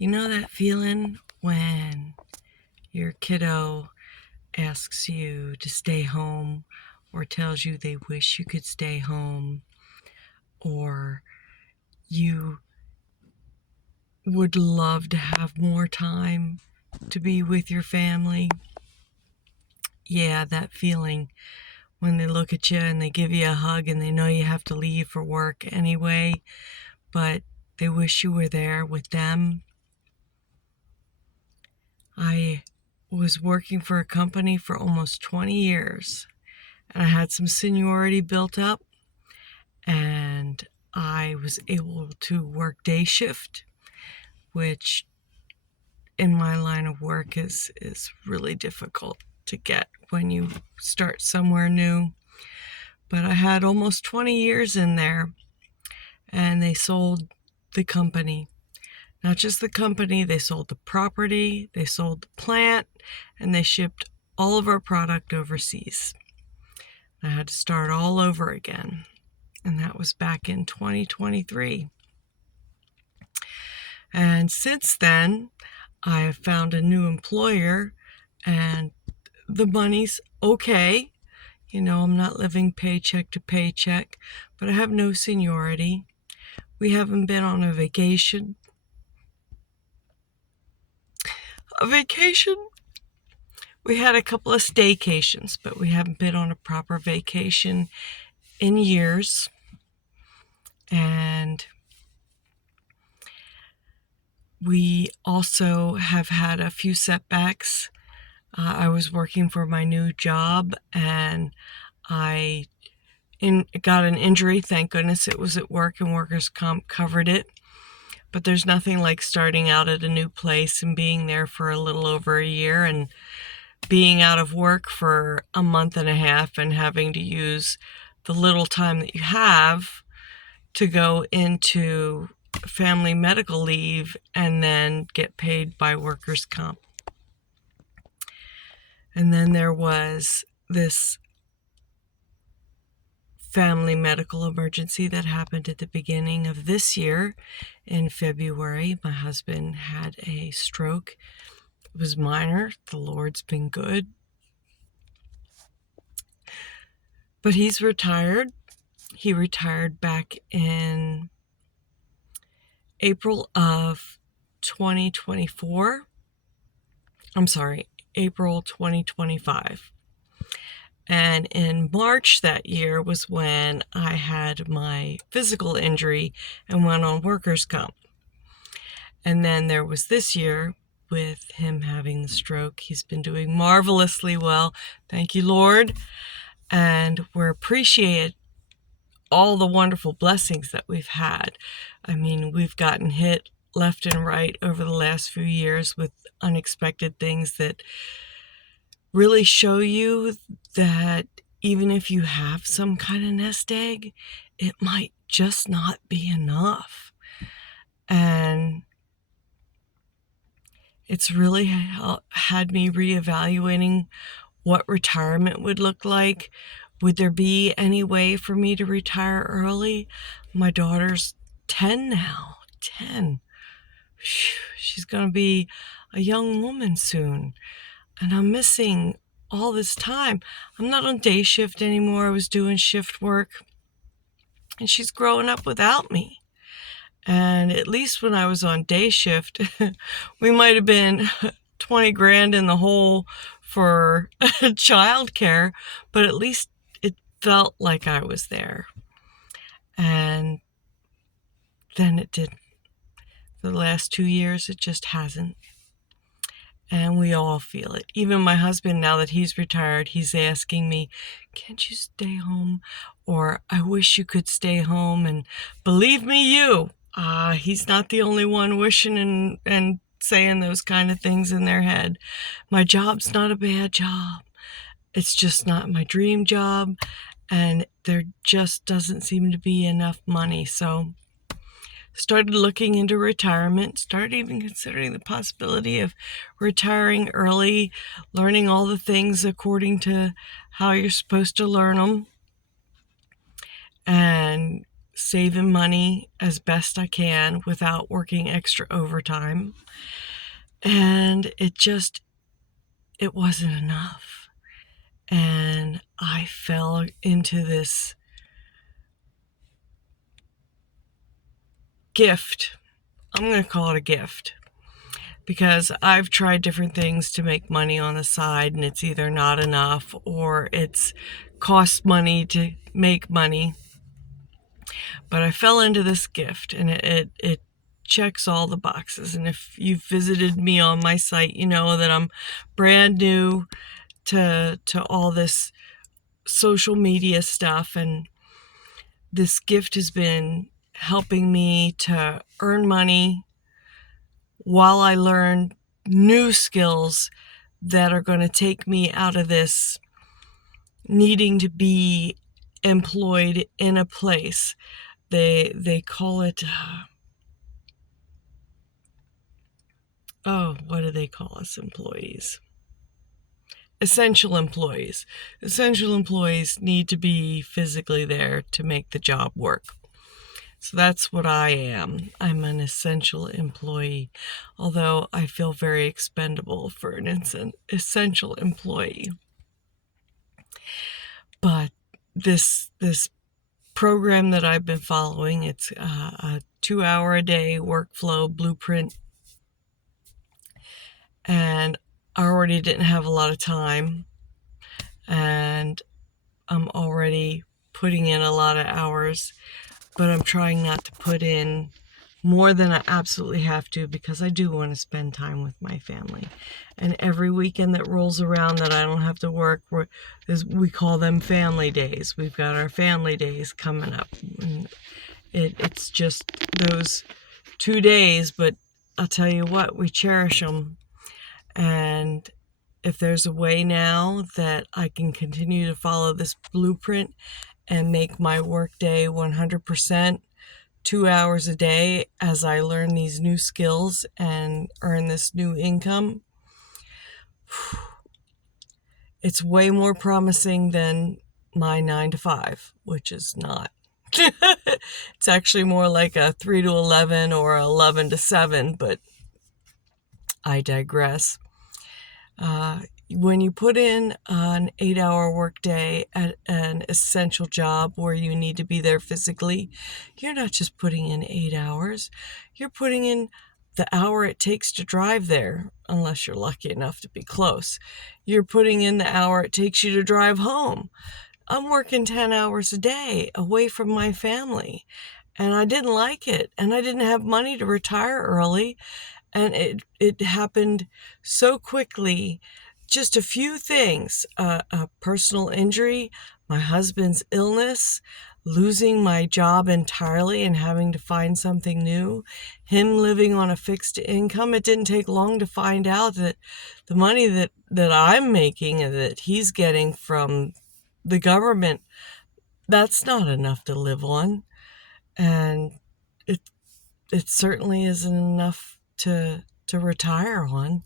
You know that feeling when your kiddo asks you to stay home or tells you they wish you could stay home, or you would love to have more time to be with your family? Yeah, that feeling when they look at you and they give you a hug and they know you have to leave for work anyway, but they wish you were there with them. I was working for a company for almost 20 years, and I had some seniority built up, and I was able to work day shift, which in my line of work is really difficult to get when you start somewhere new. But I had almost 20 years in there, and they sold the company. Not just the company, they sold the property, they sold the plant, and they shipped all of our product overseas. I had to start all over again, and that was back in 2023. And since then, I have found a new employer, and the money's okay. You know, I'm not living paycheck to paycheck, but I have no seniority. We haven't been on a vacation. We had a couple of staycations, but we haven't been on a proper vacation in years. And we also have had a few setbacks. I was working for my new job, and I got an injury. Thank goodness it was at work, and workers' comp covered it. But there's nothing like starting out at a new place and being there for a little over a year and being out of work for a month and a half and having to use the little time that you have to go into family medical leave and then get paid by workers' comp. And then there was this family medical emergency that happened at the beginning of this year in February. My husband had a stroke. It was minor. The Lord's been good. But he's retired. He retired back in April of 2024. I'm sorry, April 2025. And in March that year was when I had my physical injury and went on workers' comp. And then there was this year with him having the stroke. He's been doing marvelously well. Thank you, Lord. And we're appreciated all the wonderful blessings that we've had. I mean, we've gotten hit left and right over the last few years with unexpected things that really show you that even if you have some kind of nest egg, it might just not be enough. And it's really had me reevaluating what retirement would look like. Would there be any way for me to retire early? My daughter's 10 now. 10. She's going to be a young woman soon. And I'm missing all this time. I'm not on day shift anymore. I was doing shift work. And she's growing up without me. And at least when I was on day shift, we might have been 20 grand in the hole for childcare, but at least it felt like I was there. And then it didn't. For the last 2 years, it just hasn't. And we all feel it. Even my husband, now that he's retired, he's asking me, can't you stay home? Or I wish you could stay home. And believe me, he's not the only one wishing and saying those kind of things in their head. My job's not a bad job. It's just not my dream job. And there just doesn't seem to be enough money. So started looking into retirement, started even considering the possibility of retiring early, learning all the things according to how you're supposed to learn them, and saving money as best I can without working extra overtime. And it wasn't enough. And I fell into this gift. I'm going to call it a gift, because I've tried different things to make money on the side, and it's either not enough or it's cost money to make money. But I fell into this gift, and it checks all the boxes. And if you've visited me on my site, you know that I'm brand new to all this social media stuff, and this gift has been helping me to earn money while I learn new skills that are going to take me out of this needing to be employed in a place. They call it, what do they call us employees? Essential employees. Essential employees need to be physically there to make the job work. So that's what I am. I'm an essential employee, although I feel very expendable for an essential employee. But this program that I've been following, it's a 2-hour-a-day workflow blueprint, and I already didn't have a lot of time, and I'm already putting in a lot of hours, but I'm trying not to put in more than I absolutely have to, because I do want to spend time with my family. And every weekend that rolls around that I don't have to work, we call them family days. We've got our family days coming up. And it's just those 2 days, but I'll tell you what, we cherish them. And if there's a way now that I can continue to follow this blueprint and make my workday 100%, 2 hours a day as I learn these new skills and earn this new income, it's way more promising than my 9 to 5, which is not. It's actually more like a 3 to 11 or 11 to 7, but I digress. When you put in an 8-hour workday at an essential job where you need to be there physically, you're not just putting in 8 hours. You're putting in the hour it takes to drive there, unless you're lucky enough to be close. You're putting in the hour it takes you to drive home. I'm working 10 hours a day away from my family, and I didn't like it, and I didn't have money to retire early, and it happened so quickly. Just a few things, a personal injury, my husband's illness, losing my job entirely and having to find something new, him living on a fixed income. It didn't take long to find out that the money that I'm making and that he's getting from the government, that's not enough to live on. And it certainly isn't enough to retire on.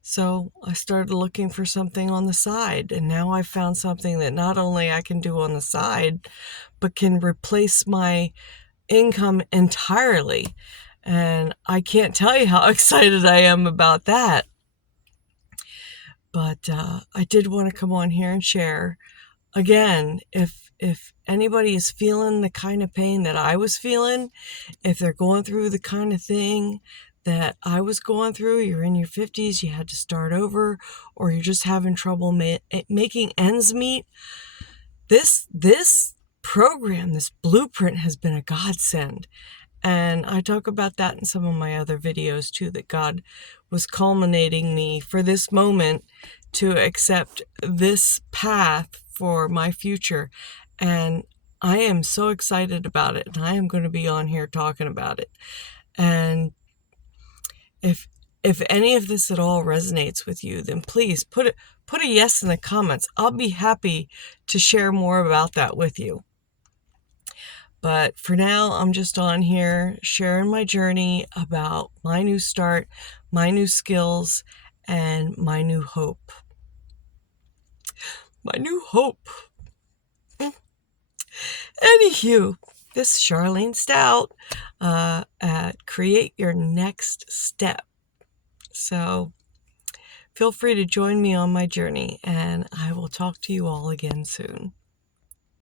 So I started looking for something on the side, and now I've found something that not only I can do on the side, but can replace my income entirely. And I can't tell you how excited I am about that. But I did want to come on here and share. Again, if anybody is feeling the kind of pain that I was feeling, if they're going through the kind of thing that I was going through, you're in your 50s, you had to start over, or you're just having trouble making ends meet, this program, this blueprint has been a godsend. And I talk about that in some of my other videos too, that God was culminating me for this moment to accept this path for my future. And I am so excited about it, and I am going to be on here talking about it. And if any of this at all resonates with you, then please put a yes in the comments. I'll be happy to share more about that with you. But for now, I'm just on here sharing my journey about my new start, my new skills, and my new hope. My new hope. Anywho, This Charlene Stout at Create Your Next Step. So feel free to join me on my journey, and I will talk to you all again soon.